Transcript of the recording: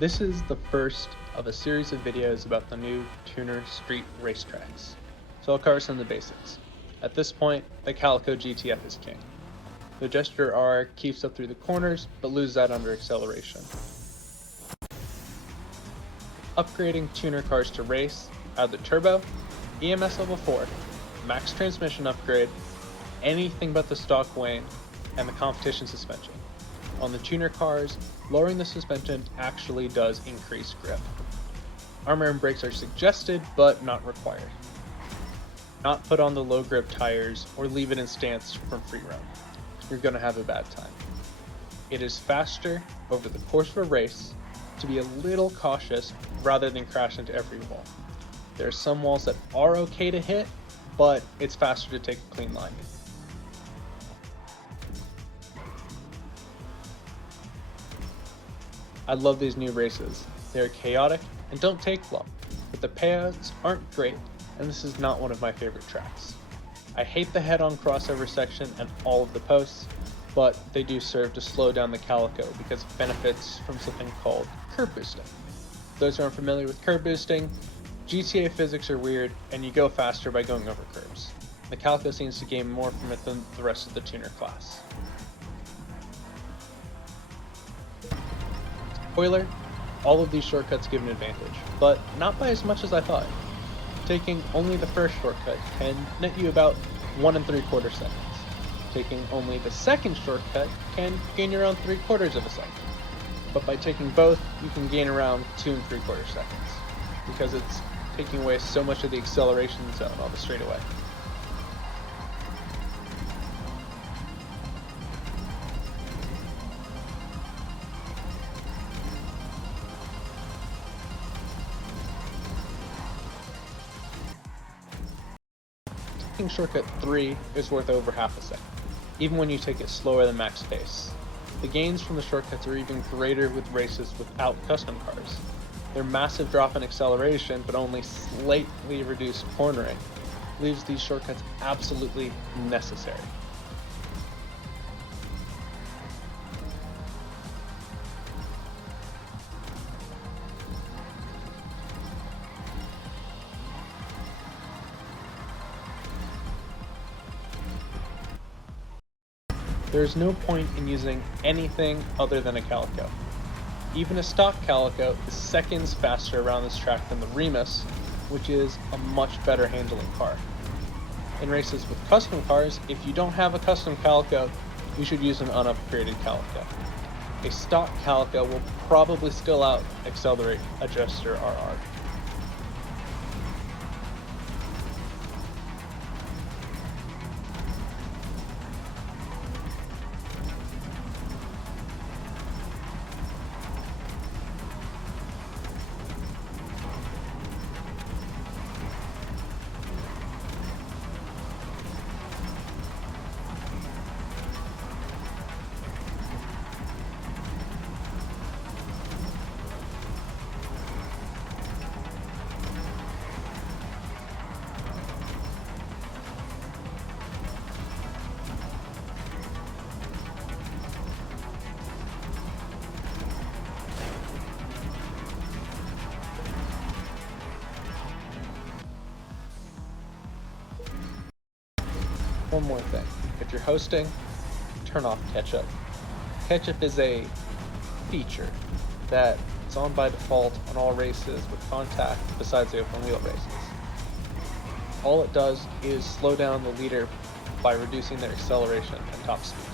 This is the first of a series of videos about the new tuner street racetracks, so I'll cover some of the basics. At this point, the Calico GTF is king. The gesture R keeps up through the corners, but loses out under acceleration. Upgrading tuner cars to race, add the turbo, EMS level 4, max transmission upgrade, anything but the stock wane, and the competition suspension. On the tuner cars, lowering the suspension actually does increase grip. Armor and brakes are suggested, but not required. Not put on the low grip tires or leave it in stance from free roam. You're going to have a bad time. It is faster over the course of a race to be a little cautious rather than crash into every wall. There are some walls that are okay to hit, but it's faster to take a clean line. I love these new races. They are chaotic and don't take long, but the payouts aren't great, and this is not one of my favorite tracks. I hate the head-on crossover section and all of the posts, but they do serve to slow down the Calico because it benefits from something called curb boosting. For those who aren't familiar with curb boosting, GTA physics are weird and you go faster by going over curbs. The Calico seems to gain more from it than the rest of the tuner class. Spoiler, all of these shortcuts give an advantage, but not by as much as I thought. Taking only the first shortcut can net you about 1 3/4 seconds. Taking only the second shortcut can gain you around 3/4 of a second. But by taking both, you can gain around 2 3/4 seconds, because it's taking away so much of the acceleration zone on the straightaway. Taking shortcut 3 is worth over half a second, even when you take it slower than max pace. The gains from the shortcuts are even greater with races without custom cars. Their massive drop in acceleration, but only slightly reduced cornering, leaves these shortcuts absolutely necessary. There is no point in using anything other than a Calico. Even a stock Calico is seconds faster around this track than the Remus, which is a much better handling car. In races with custom cars, if you don't have a custom Calico, you should use an unupgraded Calico. A stock Calico will probably still out accelerate a Gesture RR. One more thing, if you're hosting, turn off catch-up. Catch-up is a feature that is on by default on all races with contact besides the open wheel races. All it does is slow down the leader by reducing their acceleration and top speed.